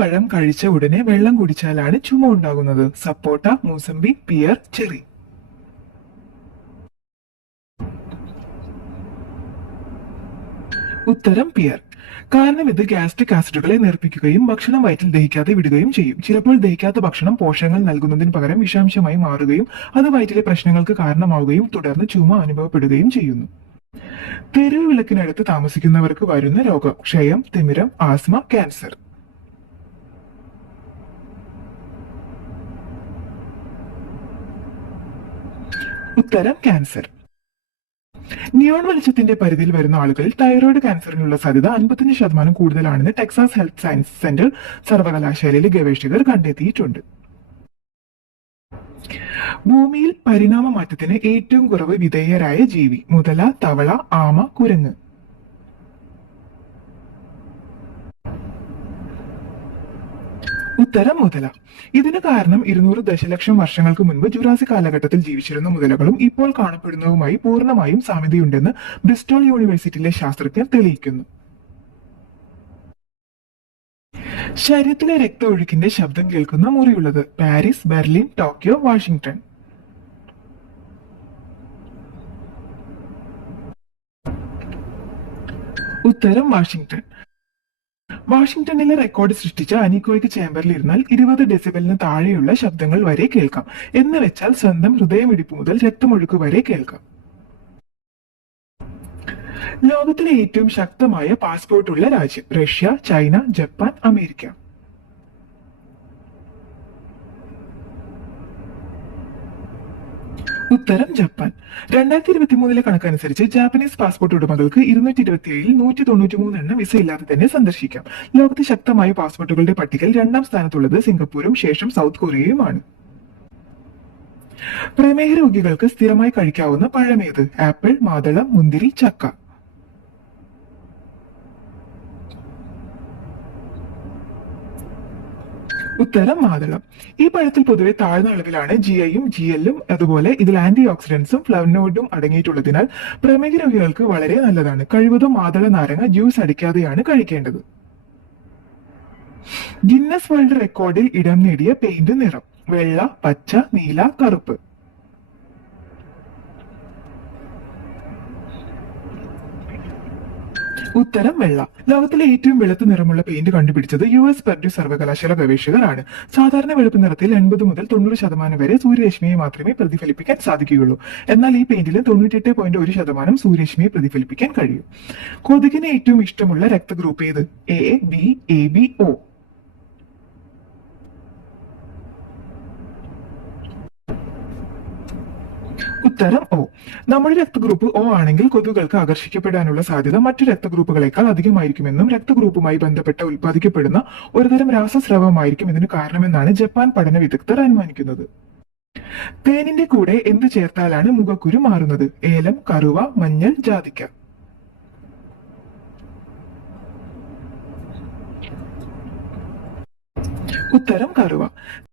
പഴം കഴിച്ച ഉടനെ വെള്ളം കുടിച്ചാലാണ് ചുമ ഉണ്ടാകുന്നത്? സപ്പോട്ട, മൂസമ്പി, പിയർ, ചെറി. ഉത്തരം പിയർ. കാരണം ഇത് ഗ്യാസ്ട്രിക് ആസിഡുകളെ നേർപ്പിക്കുകയും ഭക്ഷണം വയറ്റിൽ ദഹിക്കാതെ വിടുകയും ചെയ്യും. ചിലപ്പോൾ ദഹിക്കാത്ത ഭക്ഷണം പോഷകങ്ങൾ നൽകുന്നതിന് പകരം വിഷാംശമായി മാറുകയും അത് വയറ്റിലെ പ്രശ്നങ്ങൾക്ക് കാരണമാവുകയും തുടർന്ന് ചുമ അനുഭവപ്പെടുകയും ചെയ്യുന്നു. തെരുവ് വിളക്കിനടുത്ത് താമസിക്കുന്നവർക്ക് വരുന്ന രോഗം: ക്ഷയം, തിമിരം, ആസ്മ, ക്യാൻസർ. ഉത്തരം ക്യാൻസർ. നിയോൺ വെളിച്ചത്തിന്റെ പരിധിയിൽ വരുന്ന ആളുകളിൽ തൈറോയ്ഡ് ക്യാൻസറിനുള്ള സാധ്യത 55% കൂടുതലാണെന്ന് ടെക്സാസ് ഹെൽത്ത് സയൻസ് സെന്റർ സർവകലാശാലയിലെ ഗവേഷകർ കണ്ടെത്തിയിട്ടുണ്ട്. ഭൂമിയിൽ പരിണാമ മാറ്റത്തിന് ഏറ്റവും കുറവ് വിധേയരായ ജീവി: മുതല, തവള, ആമ, കുരങ്ങ്. ഉത്തരം മുതല. ഇതിന് കാരണം 200 ദശലക്ഷം വർഷങ്ങൾക്ക് മുൻപ് ജുറാസിക് കാലഘട്ടത്തിൽ ജീവിച്ചിരുന്ന മുതലകളും ഇപ്പോൾ കാണപ്പെടുന്നതുമായി പൂർണ്ണമായും സാമ്യതയുണ്ടെന്ന് ബ്രിസ്റ്റോൾ യൂണിവേഴ്സിറ്റിയിലെ ശാസ്ത്രജ്ഞർ തെളിയിക്കുന്നു. ശരീരത്തിലെ രക്തഒഴുക്കിന്റെ ശബ്ദം കേൾക്കുന്ന മുറിയുള്ളത്: പാരീസ്, ബെർലിൻ, ടോക്കിയോ, വാഷിംഗ്ടൺ. ഉത്തരം വാഷിംഗ്ടൺ. വാഷിംഗ്ടണിലെ റെക്കോർഡ് സൃഷ്ടിച്ച അനിക്കോയ്ക്ക് ചേംബറിൽ ഇരുന്നാൽ 20 ഡെസിബലിന് താഴെയുള്ള ശബ്ദങ്ങൾ വരെ കേൾക്കാം. എന്ന് വെച്ചാൽ സ്വന്തം ഹൃദയമിടിപ്പ് മുതൽ രക്തമൊഴുക്ക് വരെ കേൾക്കാം. ലോകത്തിലെ ഏറ്റവും ശക്തമായ പാസ്പോർട്ടുള്ള രാജ്യം: റഷ്യ, ചൈന, ജപ്പാൻ, അമേരിക്ക. ഉത്തരം ജപ്പാൻ. 2023 കണക്കനുസരിച്ച് ജാപ്പനീസ് പാസ്പോർട്ട് ഉടമകൾക്ക് 227ൽ 193 എണ്ണം വിസ ഇല്ലാതെ തന്നെ സന്ദർശിക്കാം. ലോകത്തെ ശക്തമായ പാസ്പോർട്ടുകളുടെ പട്ടികയിൽ 2ാം സ്ഥാനത്തുള്ളത് സിംഗപ്പൂരും ശേഷം സൗത്ത് കൊറിയയുമാണ്. പ്രമേഹ രോഗികൾക്ക് സ്ഥിരമായി കഴിക്കാവുന്ന പഴമേത്? ആപ്പിൾ, മാതളം, മുന്തിരി, ചക്ക. ഉത്തരം മാതളം. ഈ പഴത്തിൽ പൊതുവെ താഴ്ന്ന അളവിലാണ് GIയും GLഉം. അതുപോലെ ഇതിൽ ആന്റി ഓക്സിഡന്റ്സും ഫ്ലവനോയിഡും അടങ്ങിയിട്ടുള്ളതിനാൽ പ്രമേഹ രോഗികൾക്ക് വളരെ നല്ലതാണ്. കഴിവതും മാതള നാരങ്ങ ജ്യൂസ് അടിക്കാതെയാണ് കഴിക്കേണ്ടത്. ഗിന്നസ് വേൾഡ് റെക്കോർഡിൽ ഇടം നേടിയ പെയിന്റ് നിറം: വെള്ള, പച്ച, നീല, കറുപ്പ്. ഉത്തരം വെള്ള. ലോകത്തിലെ ഏറ്റവും വെളുത്ത നിറമുള്ള പെയിന്റ് കണ്ടുപിടിച്ചത് US പെർഡ്യൂ സർവകലാശാല ഗവേഷകരാണ്. സാധാരണ വെളുപ്പ് നിറത്തിൽ 80 മുതൽ 90% വരെ സൂര്യരശ്മിയെ മാത്രമേ പ്രതിഫലിപ്പിക്കാൻ സാധിക്കുകയുള്ളൂ. എന്നാൽ ഈ പെയിന്റിൽ 98.1% സൂര്യരശ്മിയെ പ്രതിഫലിപ്പിക്കാൻ കഴിയും. കൊതുകിന് ഏറ്റവും ഇഷ്ടമുള്ള രക്തഗ്രൂപ്പ് ഏത്? A, B, AB, O. ഉത്തരം O. നമ്മുടെ രക്തഗ്രൂപ്പ് O ആണെങ്കിൽ കൊതുകുകൾക്ക് ആകർഷിക്കപ്പെടാനുള്ള സാധ്യത മറ്റു രക്തഗ്രൂപ്പുകളെക്കാൾ അധികമായിരിക്കുമെന്നും രക്തഗ്രൂപ്പുമായി ബന്ധപ്പെട്ട ഉൽപ്പാദിക്കപ്പെടുന്ന ഒരുതരം രാസസ്രവമായിരിക്കും ഇതിന് കാരണമെന്നാണ് ജപ്പാൻ പഠന വിദഗ്ധർ അനുമാനിക്കുന്നത്. തേനിന്റെ കൂടെ എന്ത് ചേർത്താലാണ് മുഖക്കുരു മാറുന്നത്? ഏലം, കറുവ, മഞ്ഞൾ, ജാതിക്ക. ഉത്തരം കറുവ.